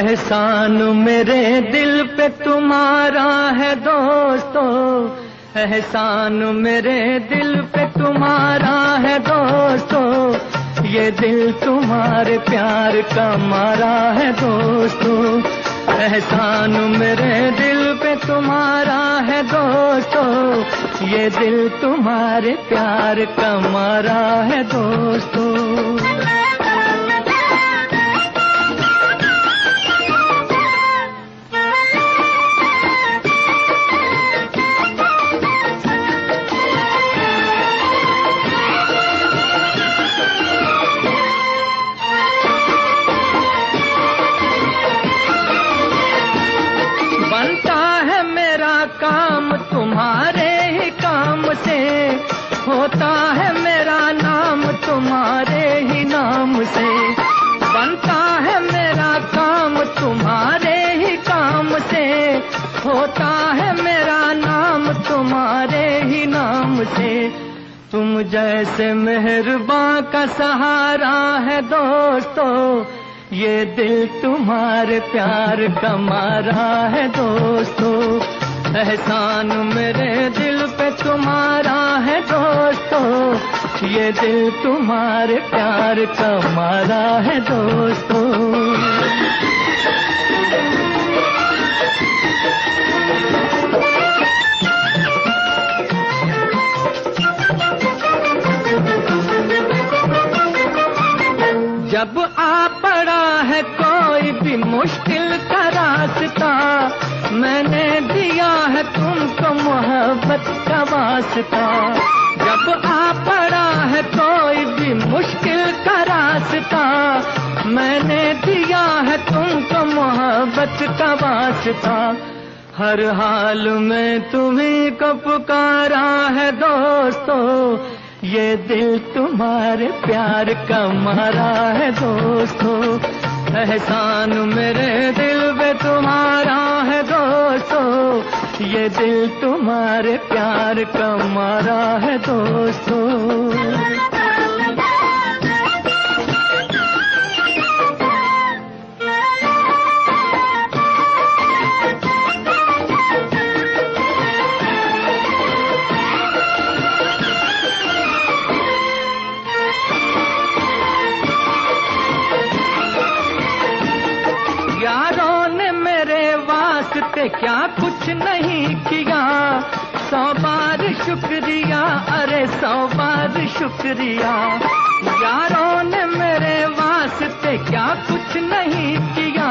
एहसान मेरे दिल पे तुम्हारा है दोस्तों, एहसान मेरे दिल पे तुम्हारा है दोस्तों, ये दिल तुम्हारे प्यार का मारा है दोस्तों। एहसान मेरे दिल पे तुम्हारा है दोस्तों, ये दिल तुम्हारे प्यार का मारा है दोस्तों। काम तुम्हारे ही काम से होता है, मेरा नाम तुम्हारे ही नाम से बनता है, मेरा काम तुम्हारे ही काम से होता है, मेरा नाम तुम्हारे ही नाम से। तुम जैसे मेहरबान का सहारा है दोस्तों, ये दिल तुम्हारे प्यार का मारा है दोस्तों। एहसान मेरे दिल पे तुम्हारा है दोस्तों, ये दिल तुम्हारे प्यार का मारा है दोस्तों। जब आ पड़ा है कोई भी मुश्किल का रास्ता, मैंने दिया है तुमको मोहब्बत का वास्ता। जब आ पड़ा है कोई भी मुश्किल का रास्ता, मैंने दिया है तुमको मोहब्बत का वास्ता। हर हाल में तुम्हीं को पुकारा है दोस्तों, ये दिल तुम्हारे प्यार का मारा है दोस्तों। एहसान मेरे दिल पे तुम्हारा है दोस्तों, ये दिल तुम्हारे प्यार का मारा है दोस्तों। क्या कुछ नहीं किया, 100 बार शुक्रिया, अरे 100 बार शुक्रिया। यारों ने मेरे वास्ते क्या कुछ नहीं किया,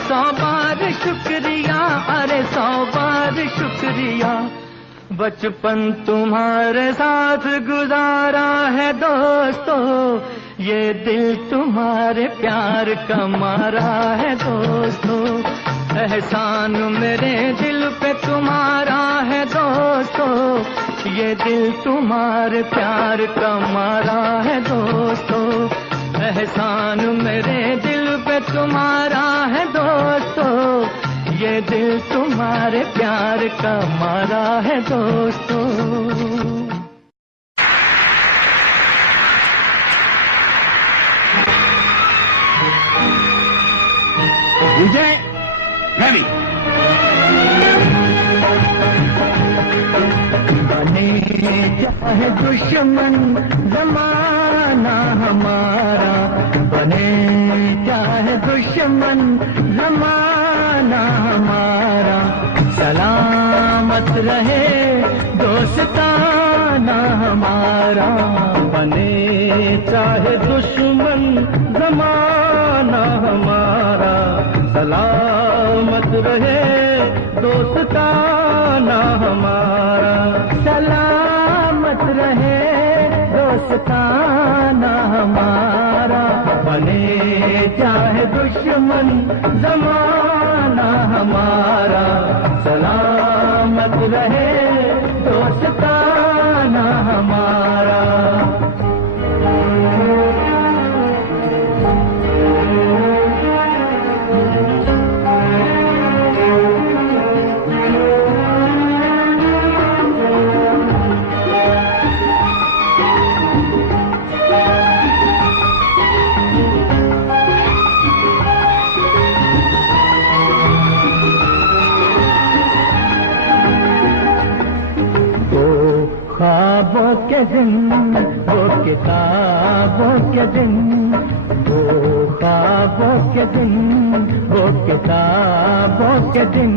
100 बार शुक्रिया, अरे 100 बार शुक्रिया। बचपन तुम्हारे साथ गुजारा है दोस्तों, ये दिल तुम्हारे प्यार का मारा है दोस्तों। एहसान मेरे दिल पे तुम्हारा है दोस्तों, ये दिल तुम्हारे प्यार का मारा है दोस्तों। एहसान मेरे दिल पे तुम्हारा है दोस्तों, ये दिल तुम्हारे प्यार का मारा है दोस्तों। विजय रवि बने चाहे दुश्मन जमाना हमारा, बने चाहे दुश्मन जमाना हमारा, सलामत रहे दोस्ताना हमारा। बने चाहे दुश्मन जमाना हमारा, सलामत रहे दोस्ताना हमारा। सलामत रहे दोस्ताना हमारा, बने चाहे दुश्मन जमाना हमारा, सलामत रहे दोस्ताना हमारा। दिन, वो किताबों के दिन, वो ख्वाबों के दिन, वो किताबों के दिन,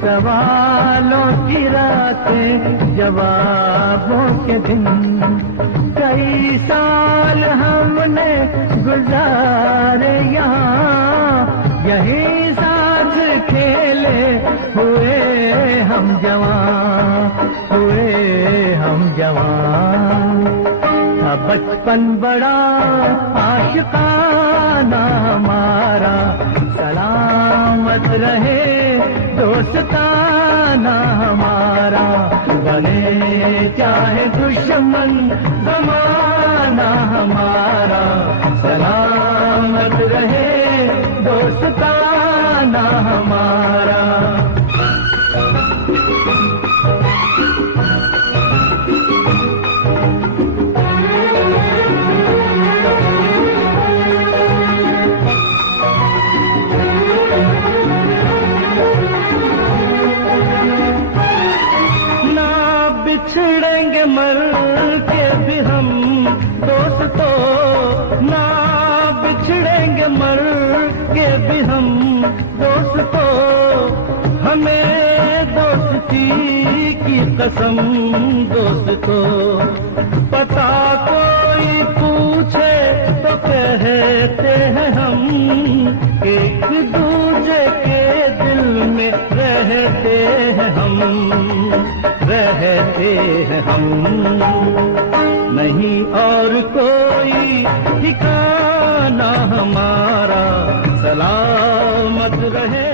सवालों की रातें, जवाबों के दिन। कई साल हमने गुजारे यहाँ, यही साथ खेले हुए हम जवान, हुए हम जवान। था बचपन बड़ा आशिकाना हमारा, सलामत रहे दोस्ताना हमारा। बने चाहे दुश्मन जमाना हमारा, सलामत रहे दोस्ताना हमारा। बिछड़ेंगे मर के भी हम दोस्तों, ना बिछड़ेंगे मर के भी हम दोस्तों। हमें दोस्ती की कसम दोस्तों, पता कोई पूछे तो कहते हैं हम, एक दूजे के दिल में रहते हैं हम, रहते हैं हम। नहीं और कोई ठिकाना हमारा, सलामत रहे